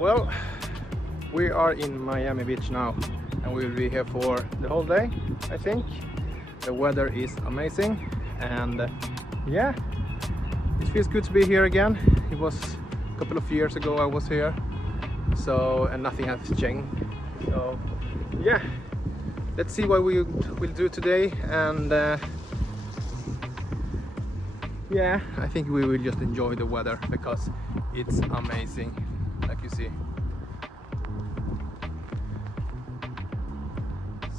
Well, we are in Miami Beach now and we will be here for the whole day, I think. The weather is amazing and yeah, it feels good to be here again. It was a couple of years ago I was here, so and nothing has changed. So yeah, let's see what we will do today, and yeah, I think we will just enjoy the weather because it's amazing, like you see.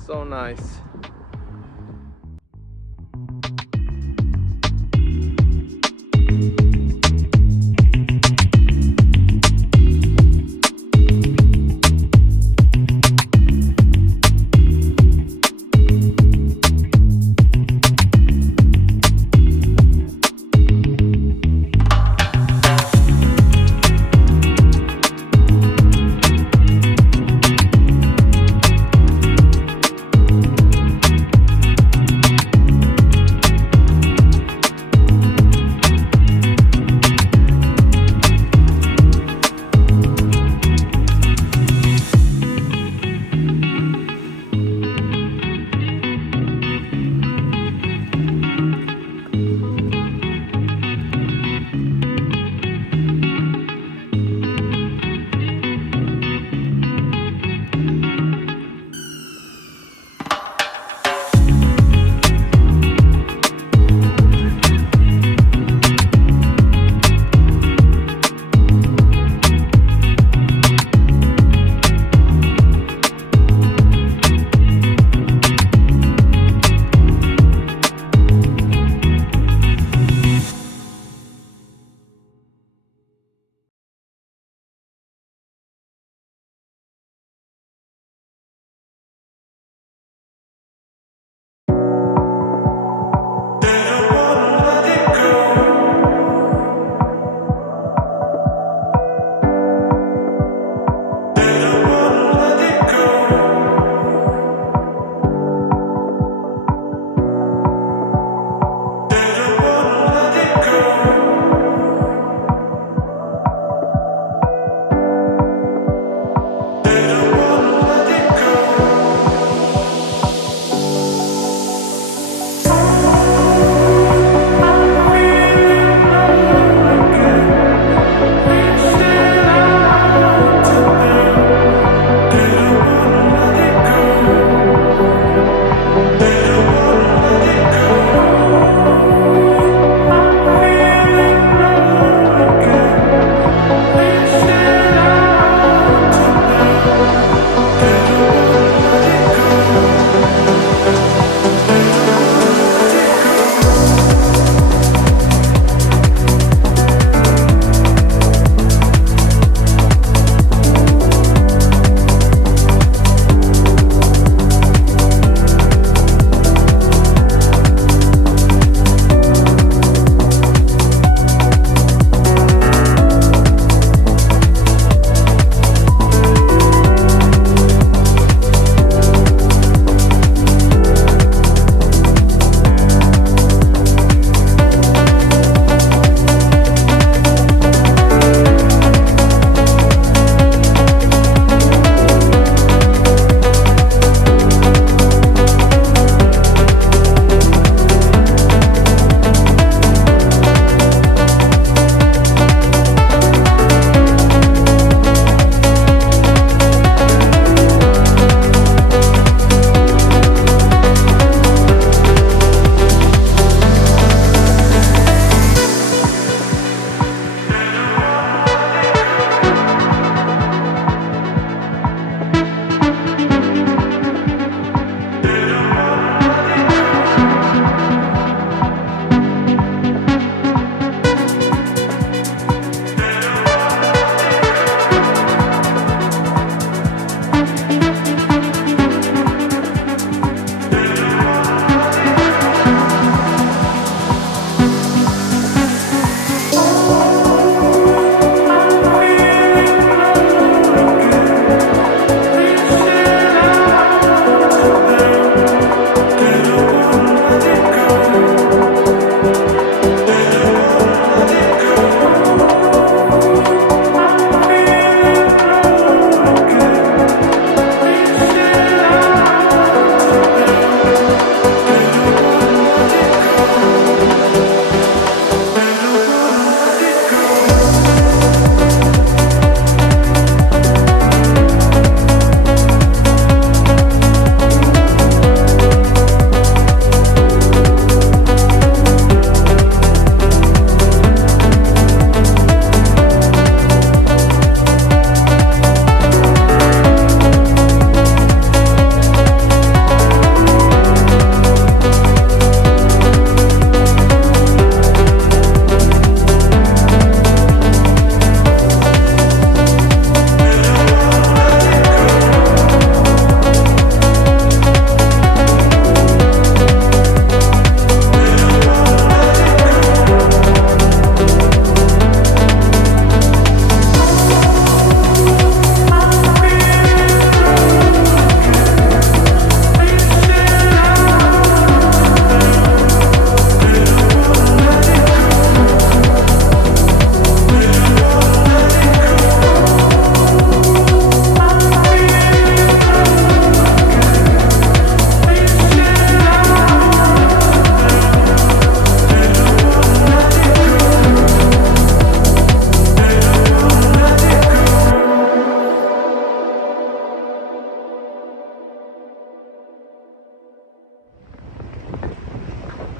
So nice.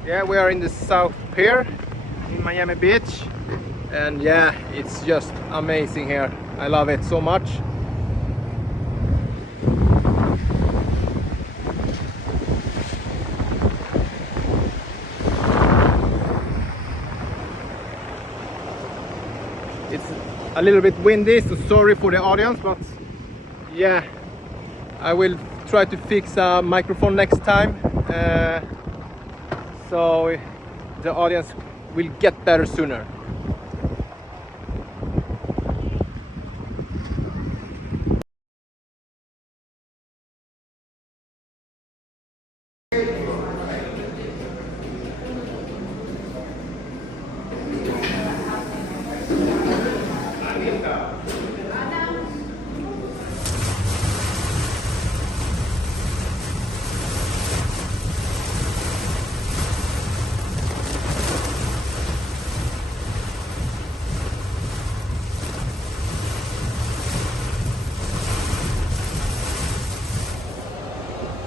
Yeah, we are in the South Pier in Miami Beach, and yeah, it's just amazing here. I love it so much. It's a little bit windy, so sorry for the audience, but yeah, I will try to fix a microphone next time, so the audience will get better sooner.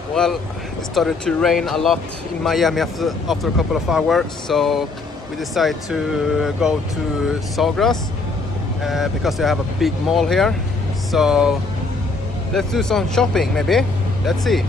Well, it started to rain a lot in Miami after a couple of hours, so we decided to go to Sawgrass because they have a big mall here. So let's do some shopping maybe. Let's see.